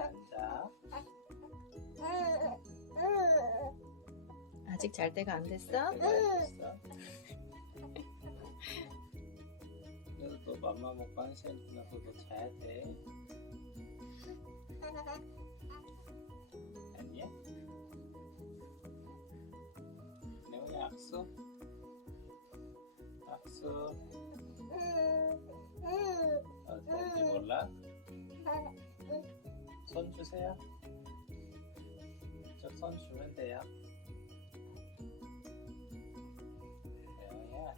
앉아. 아직 잘 때가 안 됐어? 내가 알겠어. 그래도 또 맘마 먹고 한 시간 지나서 너 자야 돼. 아니야? 레오야 악수. 악수. 어떤지 몰라? 손 주세요. 저 손 주면 돼요. 레오야.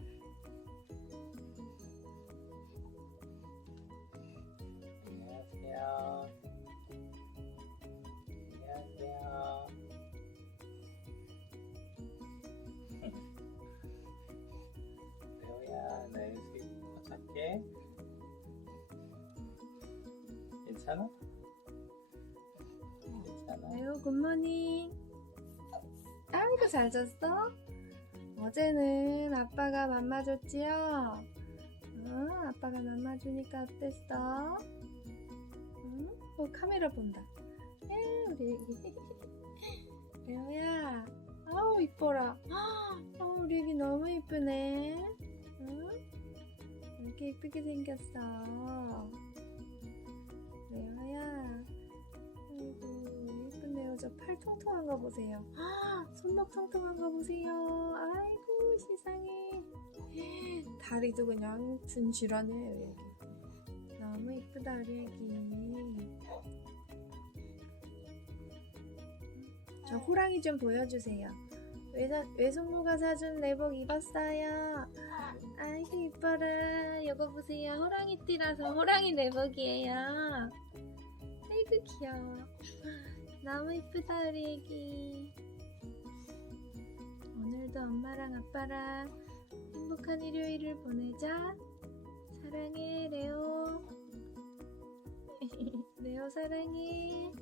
안녕하세요. 안녕하세요. 레오야, 나더 작게. 괜찮아? 괜찮아? 아유 굿모닝 아이고 잘 잤어? 어제는 아빠가 맘마 줬지요? 응, 아빠가 맘마 주니까 어땠어? 응? 어, 카메라 본다 에 우리 애기 레오야 아우 이뻐라 아우 우리 애기 너무 이쁘네 응? 이렇게 이쁘게 생겼어 통통한 거 보세요. 아, 손목 통통한 거 보세요. 아이고 세상에. 다리도 그냥 둔질하네요 여기. 너무 이쁘다 우리 애기. 저 호랑이 좀 보여주세요. 외사, 외숙모가 사준 내복 입었어요. 아이고 이뻐라. 이거 보세요. 호랑이 띠라서 호랑이 내복이에요. 아이고 귀여워. 너무 이쁘다 우리 애기. 오늘도 엄마랑 아빠랑 행복한 일요일을 보내자. 사랑해 레오. 레오 사랑해.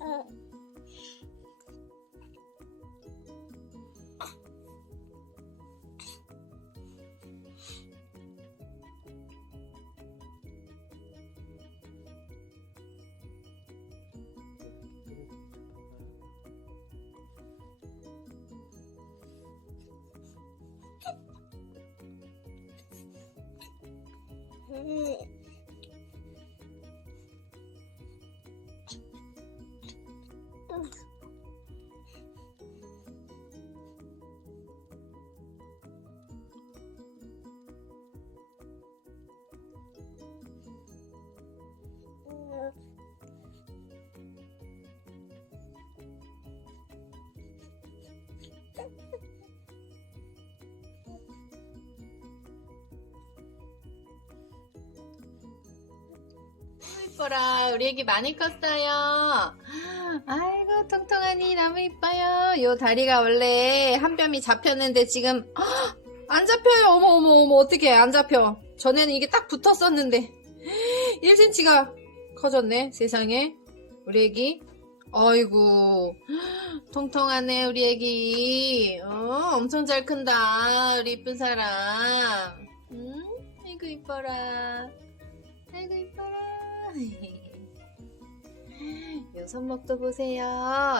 Mm-hmm. those 이뻐라 우리 애기 많이 컸어요. 아이고 통통하니 너무 이뻐요. 요 다리가 원래 한 뼘이 잡혔는데 지금 헉, 안 잡혀요. 어머 어머 어머 어떻게 안 잡혀. 전에는 이게 딱 붙었었는데. 1cm가 커졌네 세상에. 우리 애기. 아이고. 통통하네 우리 애기. 어, 엄청 잘 큰다 우리 이쁜 사람. 응? 아이고 이뻐라. 아이고 이뻐라 요 손목도 보세요.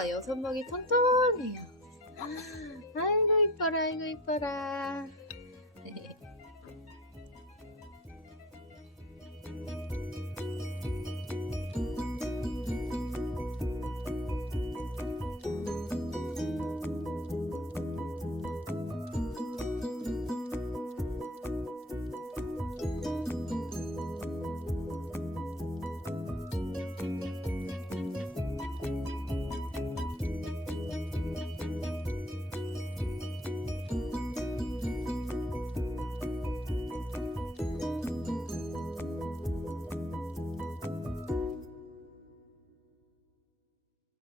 요 손목이 통통해요. 아이고 이뻐라 아이고 이뻐라